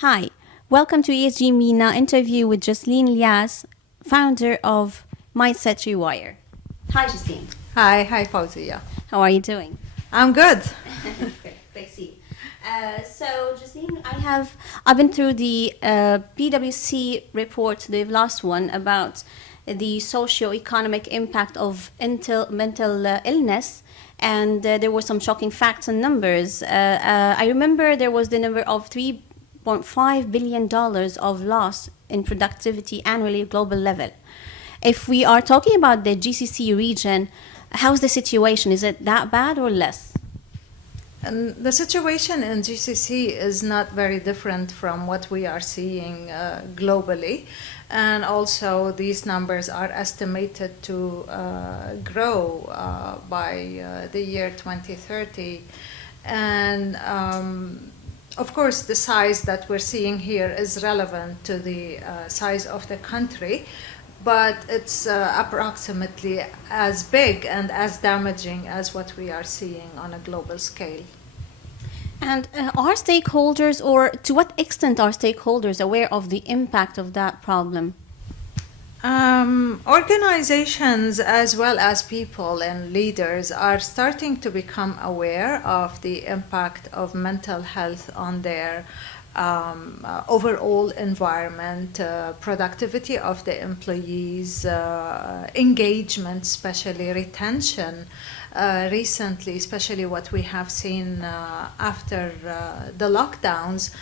Hi, welcome to ESG MENA interview with Jocelyne Elias, founder of Mindset Rewire. Hi, Jocelyne. Hi, Fawzia. How are you doing? I'm good. Thanks. So, Jocelyne, I've been through the PwC report, the last one, about the socio-economic impact of mental illness. And there were some shocking facts and numbers. I remember there was the number of $3.5 billion of loss in productivity annually at global level. If we are talking about the GCC region, how's the situation? Is it that bad or less? And the situation in GCC is not very different from what we are seeing globally. And also, these numbers are estimated to grow by the year 2030. And of course, the size that we're seeing here is relevant to the size of the country, but it's approximately as big and as damaging as what we are seeing on a global scale. And are stakeholders, or to what extent are stakeholders aware of the impact of that problem? Organizations as well as people and leaders are starting to become aware of the impact of mental health on their overall environment, productivity of the employees, engagement, especially retention. Recently, especially what we have seen after the lockdowns,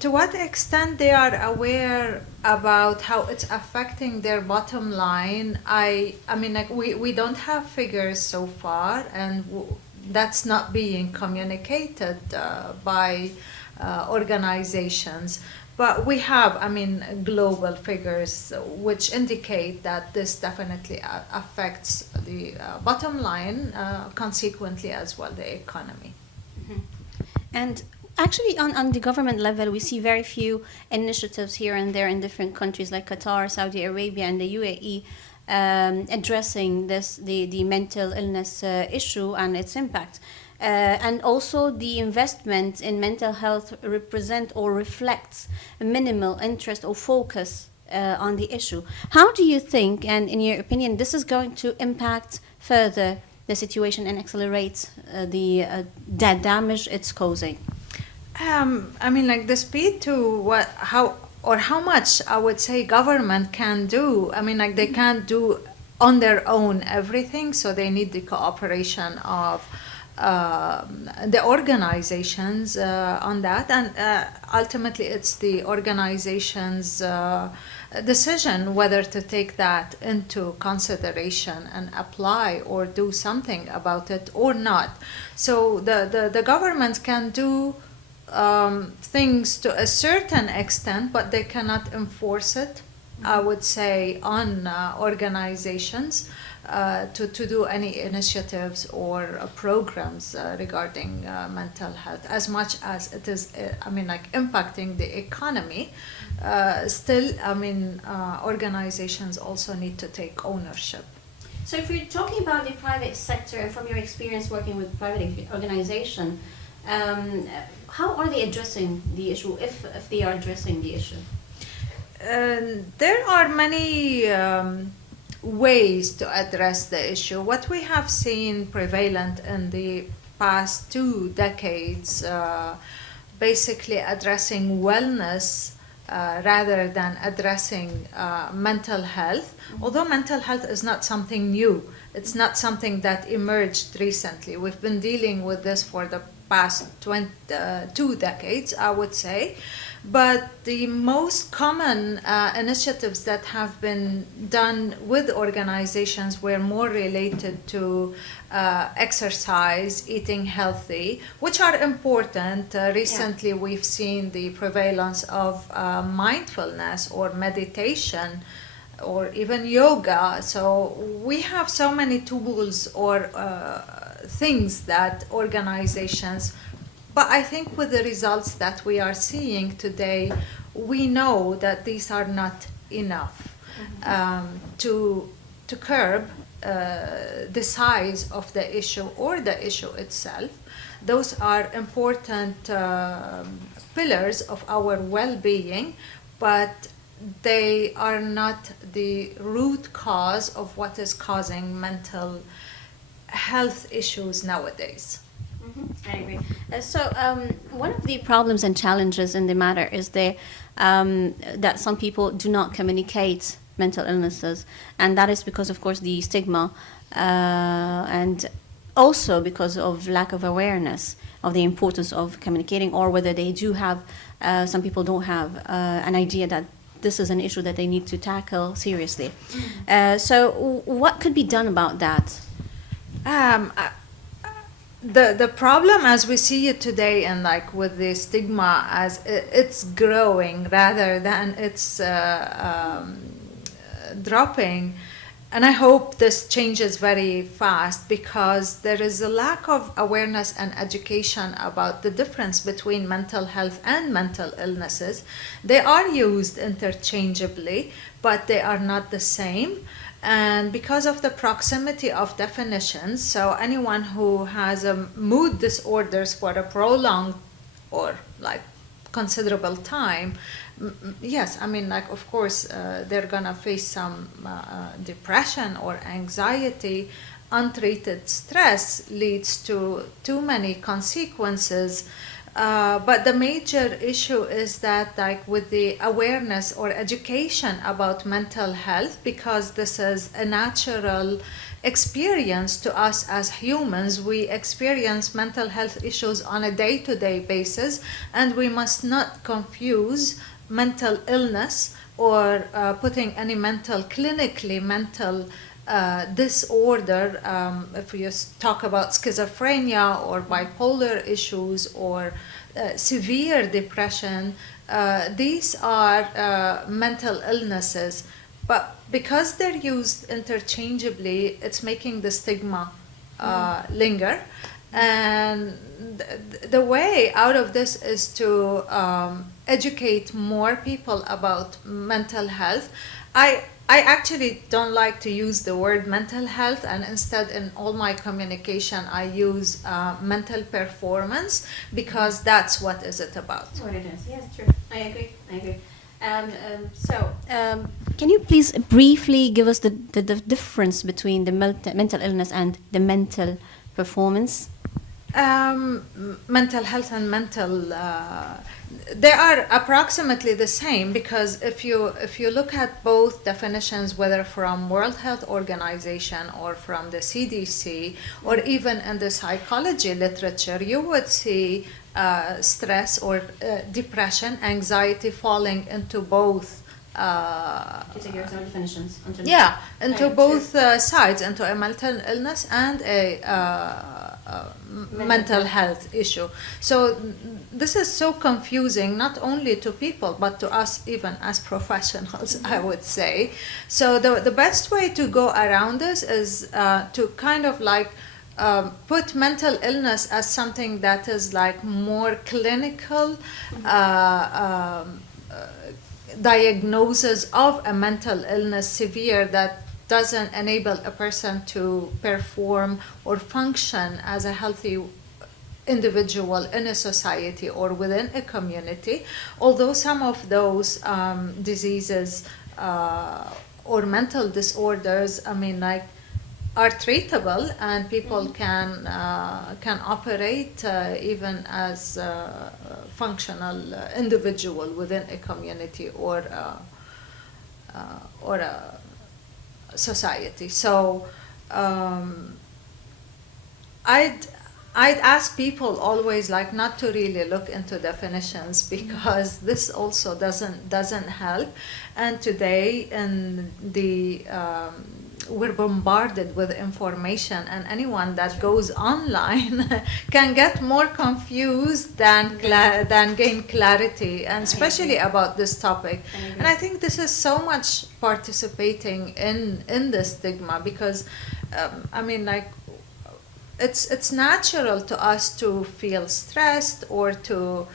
to what extent they are aware about how it's affecting their bottom line. I mean, like we don't have figures so far, and that's not being communicated by organizations. But we have, global figures which indicate that this definitely affects the bottom line, consequently as well the economy. Mm-hmm. And actually, on the government level, we see very few initiatives here and there in different countries like Qatar, Saudi Arabia, and the UAE addressing the mental illness issue and its impact. And also the investment in mental health represent or reflects a minimal interest or focus on the issue. How do you think, and in your opinion, this is going to impact further the situation and accelerate the damage it's causing? The speed to how much I would say government can do. They can't do on their own everything, so they need the cooperation of the organizations on that, and ultimately it's the organization's decision whether to take that into consideration and apply or do something about it or not. So the government can do things to a certain extent, but they cannot enforce it, I would say, on organizations to do any initiatives or programs regarding mental health, as much as it is, impacting the economy. Still, organizations also need to take ownership. So if you're talking about the private sector, and from your experience working with private organization, how are they addressing the issue, if they are addressing the issue? There are many ways to address the issue. What we have seen prevalent in the past 2 decades, basically addressing wellness rather than addressing mental health. Although mental health is not something new, it's not something that emerged recently. We've been dealing with this for the past 2 decades, I would say. But the most common initiatives that have been done with organizations were more related to exercise, eating healthy, which are important. Recently, we've seen the prevalence of mindfulness or meditation or even yoga. So we have so many tools or things that organizations. But I think with the results that we are seeing today, we know that these are not enough to to curb the size of the issue or the issue itself. Those are important pillars of our well-being, but they are not the root cause of what is causing mental health issues nowadays. I agree. One of the problems and challenges in the matter is that some people do not communicate mental illnesses, and that is because, of course, the stigma, and also because of lack of awareness of the importance of communicating, or whether they do have, some people don't have an idea that this is an issue that they need to tackle seriously. So what could be done about that? The problem as we see it today, and like with the stigma, as it's growing rather than it's dropping. And I hope this changes very fast, because there is a lack of awareness and education about the difference between mental health and mental illnesses. They are used interchangeably, but they are not the same. And because of the proximity of definitions, so anyone who has a mood disorders for a prolonged or like considerable time, yes, I mean, like, of course, they're gonna face some depression or anxiety. Untreated stress leads to too many consequences. But the major issue is that, like, with the awareness or education about mental health, because this is a natural experience to us as humans, we experience mental health issues on a day-to-day basis, and we must not confuse mental illness or putting any clinically mental disorder. If we just talk about schizophrenia or bipolar issues or severe depression, these are mental illnesses. But because they're used interchangeably, it's making the stigma linger. And the way out of this is to educate more people about mental health. I actually don't like to use the word mental health, and instead in all my communication I use mental performance, because that's what is it about. What it is, yes, true. I agree. Can you please briefly give us the difference between the mental illness and the mental performance? Mental health and mental, they are approximately the same, because if you look at both definitions, whether from World Health Organization or from the CDC, or even in the psychology literature, you would see stress or depression, anxiety falling into both. Categories or definitions. Into both sides, into a mental illness and a mental health issue. So this is so confusing, not only to people, but to us even as professionals, I would say. So the best way to go around this is to kind of like put mental illness as something that is like more clinical, diagnosis of a mental illness severe that doesn't enable a person to perform or function as a healthy individual in a society or within a community. Although some of those diseases or mental disorders, I mean, like, are treatable, and people can operate even as a functional individual within a community or a society. So I'd ask people always, like, not to really look into definitions, because this also doesn't help. And today in the we're bombarded with information, and anyone that goes online can get more confused than gain clarity, and especially about this topic. And I think this is so much participating in the stigma, because I mean, like, it's natural to us to feel stressed or to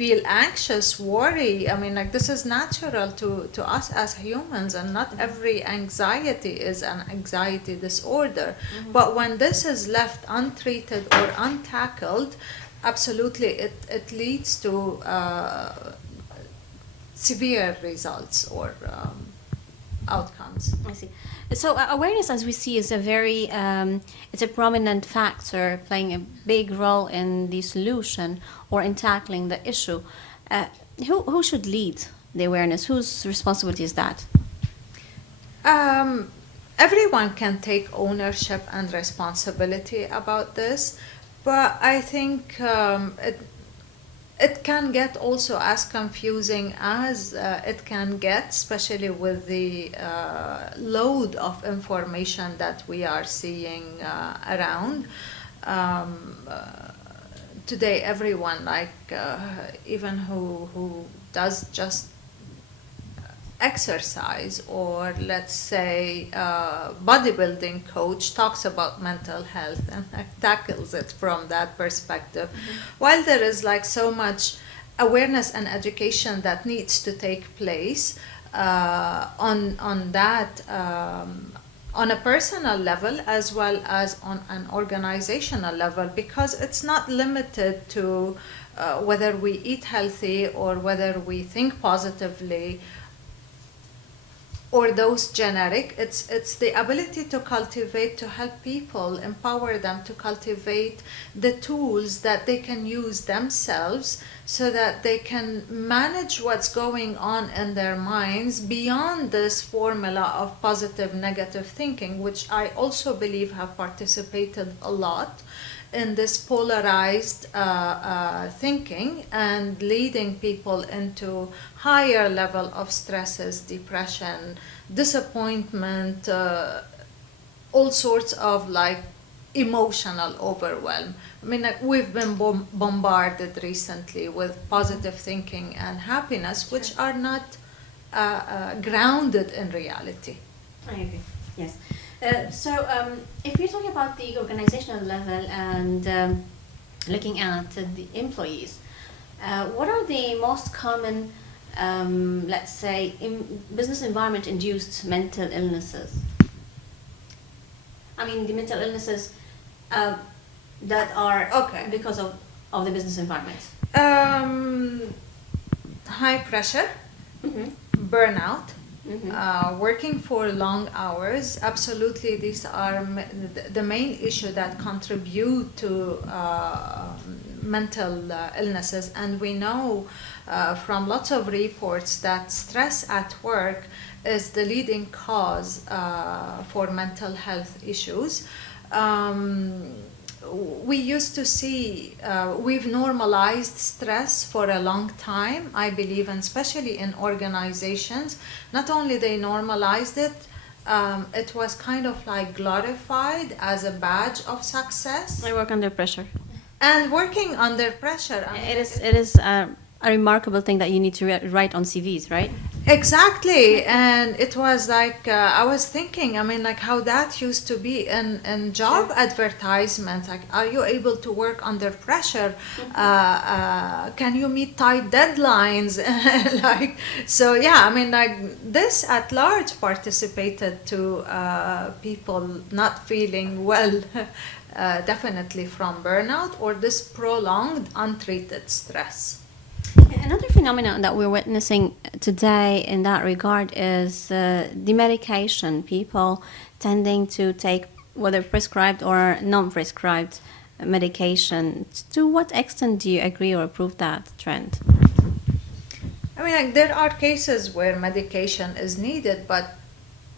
feel anxious, worry. I mean, like, this is natural to us as humans, and not every anxiety is an anxiety disorder. But when this is left untreated or untackled, absolutely it leads to severe results or outcomes. I see. So awareness, as we see, is a very it's a prominent factor playing a big role in the solution or in tackling the issue. Who should lead the awareness? Whose responsibility is that? Everyone can take ownership and responsibility about this, but I think it can get also as confusing as it can get, especially with the load of information that we are seeing around. Today, everyone, even who does just exercise, or let's say bodybuilding coach, talks about mental health and tackles it from that perspective. While there is so much awareness and education that needs to take place on that on a personal level as well as on an organizational level, because it's not limited to whether we eat healthy or whether we think positively or those generic. It's the ability to cultivate, to help people, empower them to cultivate the tools that they can use themselves so that they can manage what's going on in their minds beyond this formula of positive negative thinking, which I also believe have participated a lot in this polarized thinking and leading people into higher level of stresses, depression, disappointment, all sorts of emotional overwhelm. I mean, we've been bombarded recently with positive thinking and happiness, which are not grounded in reality. I agree. Yes. So if you're talking about the organizational level and looking at the employees, what are the most common, let's say, business environment-induced mental illnesses? I mean, the mental illnesses that are because of the business environment. High pressure, burnout, working for long hours. Absolutely, these are the main issue that contribute to mental illnesses. And we know from lots of reports that stress at work is the leading cause for mental health issues. We used to see, we've normalized stress for a long time, I believe, and especially in organizations. Not only they normalized it, it was kind of glorified as a badge of success. I work under pressure. And working under pressure, I mean, it is a remarkable thing that you need to write on CVs, right? Exactly. And it was I was thinking, I mean, how that used to be in job advertisements, are you able to work under pressure? Can you meet tight deadlines? So yeah, I mean, this at large participated to people not feeling well, definitely from burnout or this prolonged untreated stress. Another phenomenon that we're witnessing today in that regard is the medication. People tending to take whether prescribed or non-prescribed medication. To what extent do you agree or approve that trend? I mean, there are cases where medication is needed, but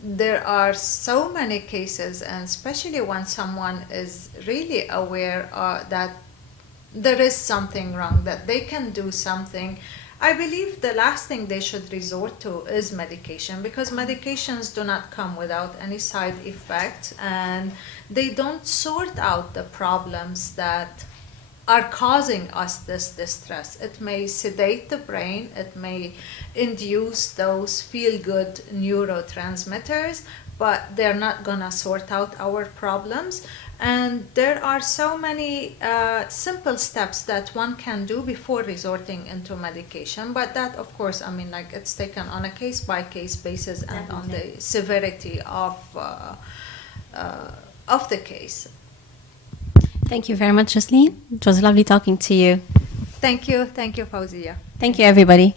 there are so many cases, and especially when someone is really aware that there is something wrong, that they can do something, I believe the last thing they should resort to is medication, because medications do not come without any side effects, and they don't sort out the problems that are causing us this distress. It may sedate the brain, it may induce those feel-good neurotransmitters, but they're not gonna sort out our problems. And there are so many simple steps that one can do before resorting into medication. But that, of course, I mean, like it's taken on a case-by-case basis and on the severity of the case. Thank you very much, Jocelyne. It was lovely talking to you. Thank you, Fawzia. Thank you, everybody.